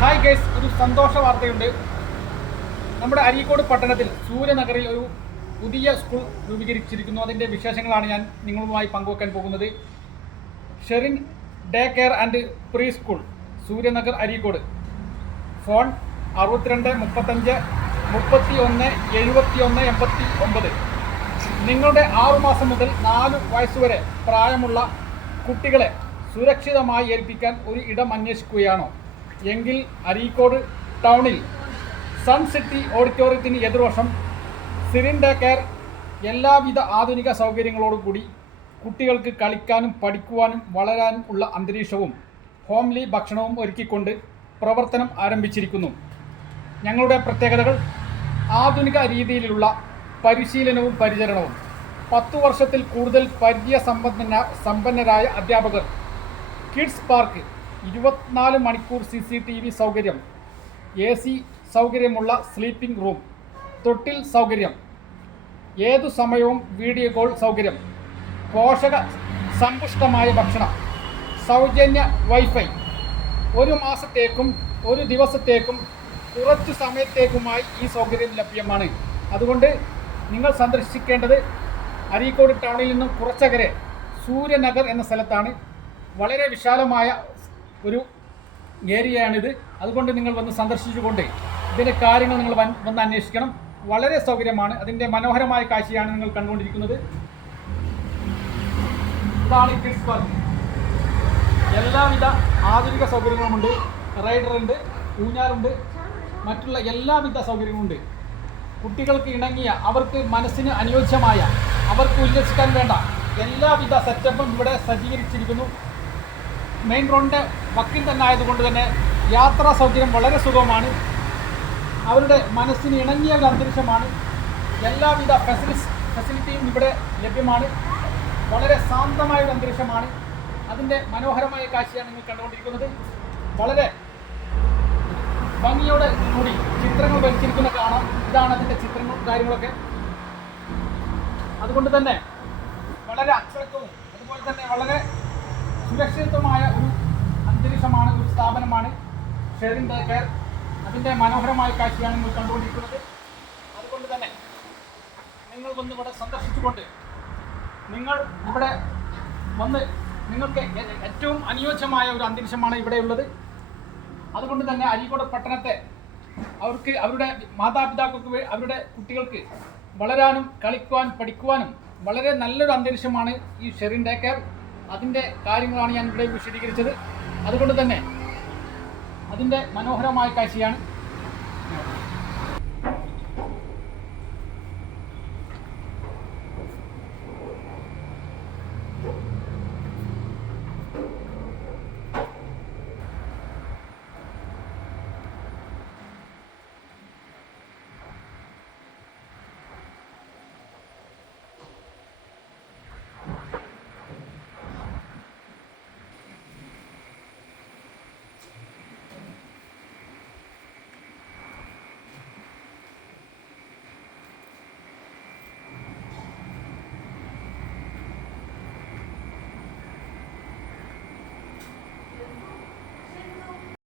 Hi guys, ഒരു സന്തോഷ വാർത്തയുണ്ട്. നമ്മുടെ അരീക്കോട് പട്ടണത്തിൽ സൂര്യനഗറിൽ ഒരു പുതിയ സ്കൂൾ രൂപീകരിച്ചിരിക്കുന്നു. അതിൻ്റെ വിശേഷങ്ങളാണ് ഞാൻ നിങ്ങളുമായി പങ്കുവെക്കാൻ പോകുന്നത്. Sherin day care and pre school, Suryanagar, Areekode. Phone 62 35 31 71 89. നിങ്ങളുടെ 6 മാസം മുതൽ 4 വയസ്സുവരെ പ്രായമുള്ള കുട്ടികളെ സുരക്ഷിതമായി ഏൽപ്പിക്കാൻ ഒരു ഇടം അന്വേഷിക്കുകയാണോ എങ്കിൽ അരീക്കോട് ടൗണിൽ സൺ സിറ്റി ഓഡിറ്റോറിയത്തിന് എതിർവശം ഷെറിൻ ഡേ കെയർ എല്ലാവിധ ആധുനിക സൗകര്യങ്ങളോടുകൂടി കുട്ടികൾക്ക് കളിക്കാനും പഠിക്കുവാനും വളരാനും ഉള്ള അന്തരീക്ഷവും ഹോംലി ഭക്ഷണവും ഒരുക്കിക്കൊണ്ട് പ്രവർത്തനം ആരംഭിച്ചിരിക്കുന്നു. ഞങ്ങളുടെ പ്രത്യേകതകൾ: ആധുനിക രീതിയിലുള്ള പരിശീലനവും പരിചരണവും, 10 വർഷത്തിൽ കൂടുതൽ പരിചയസമ്പന്നരായ അധ്യാപകർ, കിഡ്സ് പാർക്ക്, 24 മണിക്കൂർ CCTV സൗകര്യം, AC സൗകര്യമുള്ള സ്ലീപ്പിംഗ് റൂം, തൊട്ടിൽ സൗകര്യം, ഏതു സമയവും വീഡിയോ കോൾ സൗകര്യം, പോഷക സമ്പുഷ്ടമായ ഭക്ഷണം, സൗജന്യ വൈഫൈ, 1 മാസത്തേക്കും 1 ദിവസത്തേക്കും കുറച്ചു സമയത്തേക്കുമായി ഈ സൗകര്യം ലഭ്യമാണ്. അതുകൊണ്ട് നിങ്ങൾ സന്ദർശിക്കേണ്ടത് അരീക്കോട് ടൗണിൽ നിന്നും കുറച്ചകലെ സൂര്യനഗർ എന്ന സ്ഥലത്താണ്. വളരെ വിശാലമായ ഒരു ഏരിയയാണിത്. അതുകൊണ്ട് നിങ്ങൾ വന്ന് സന്ദർശിച്ചുകൊണ്ട് ഇതിൻ്റെ കാര്യങ്ങൾ നിങ്ങൾ വന്ന് അന്വേഷിക്കണം. വളരെ സൗകര്യമാണ്. അതിൻ്റെ മനോഹരമായ കാഴ്ചയാണ് നിങ്ങൾ കണ്ടുകൊണ്ടിരിക്കുന്നത്. ഇതാണ് കിഡ്സ് പാർക്ക്. എല്ലാവിധ ആധുനിക സൗകര്യങ്ങളുമുണ്ട്. റൈഡറുണ്ട്, ഊഞ്ഞാലുണ്ട്, മറ്റുള്ള എല്ലാവിധ സൗകര്യങ്ങളുമുണ്ട്. കുട്ടികൾക്ക് ഇണങ്ങിയ, അവർക്ക് മനസ്സിന് അനുയോജ്യമായ, അവർക്ക് ഉല്ലസിക്കാൻ വേണ്ട എല്ലാവിധ സെറ്റപ്പും ഇവിടെ സജ്ജീകരിച്ചിരിക്കുന്നു. മെയിൻ റോഡിൻ്റെ വക്കിൽ തന്നെ ആയതുകൊണ്ട് തന്നെ യാത്രാ സൗകര്യം വളരെ സുഗമമാണ്. അവരുടെ മനസ്സിന് ഇണങ്ങിയ ഒരു അന്തരീക്ഷമാണ്. എല്ലാവിധ ഫെസിലിറ്റിയും ഇവിടെ ലഭ്യമാണ്. വളരെ ശാന്തമായ ഒരു അന്തരീക്ഷമാണ്. അതിൻ്റെ മനോഹരമായ കാഴ്ചയാണ് നിങ്ങൾ കണ്ടുകൊണ്ടിരിക്കുന്നത്. വളരെ ഭംഗിയോടെ കൂടി ചിത്രങ്ങൾ വരച്ചിരിക്കുന്ന കാണാം. ഇതാണ് അതിൻ്റെ ചിത്രങ്ങളും കാര്യങ്ങളൊക്കെ. അതുകൊണ്ട് തന്നെ വളരെ അച്ചടക്കവും അതുപോലെ തന്നെ വളരെ സുരക്ഷിതമായ ഒരു അന്തരീക്ഷമാണ്, ഒരു സ്ഥാപനമാണ് ഷെറിൻ ഡേ കെയർ. അതിൻ്റെ മനോഹരമായ കാഴ്ചയാണ് നിങ്ങൾ കണ്ടുകൊണ്ടിരിക്കുന്നത്. അതുകൊണ്ട് തന്നെ നിങ്ങൾ വന്ന് ഇവിടെ സന്ദർശിച്ചുകൊണ്ട് നിങ്ങൾ ഇവിടെ വന്ന് നിങ്ങൾക്ക് ഏറ്റവും അനുയോജ്യമായ ഒരു അന്തരീക്ഷമാണ് ഇവിടെയുള്ളത്. അതുകൊണ്ട് തന്നെ അരീക്കോട് പട്ടണത്തെ അവർക്ക്, അവരുടെ മാതാപിതാക്കൾക്ക്, അവരുടെ കുട്ടികൾക്ക് വളരാനും കളിക്കുവാനും പഠിക്കുവാനും വളരെ നല്ലൊരു അന്തരീക്ഷമാണ് ഈ ഷെറിൻ ഡേ കെയർ. അതിൻ്റെ കാര്യങ്ങളാണ് ഞാൻ ഇവിടെ വിശദീകരിച്ചത്. അതുകൊണ്ട് തന്നെ അതിൻ്റെ മനോഹരമായ കാഴ്ചയാണ്.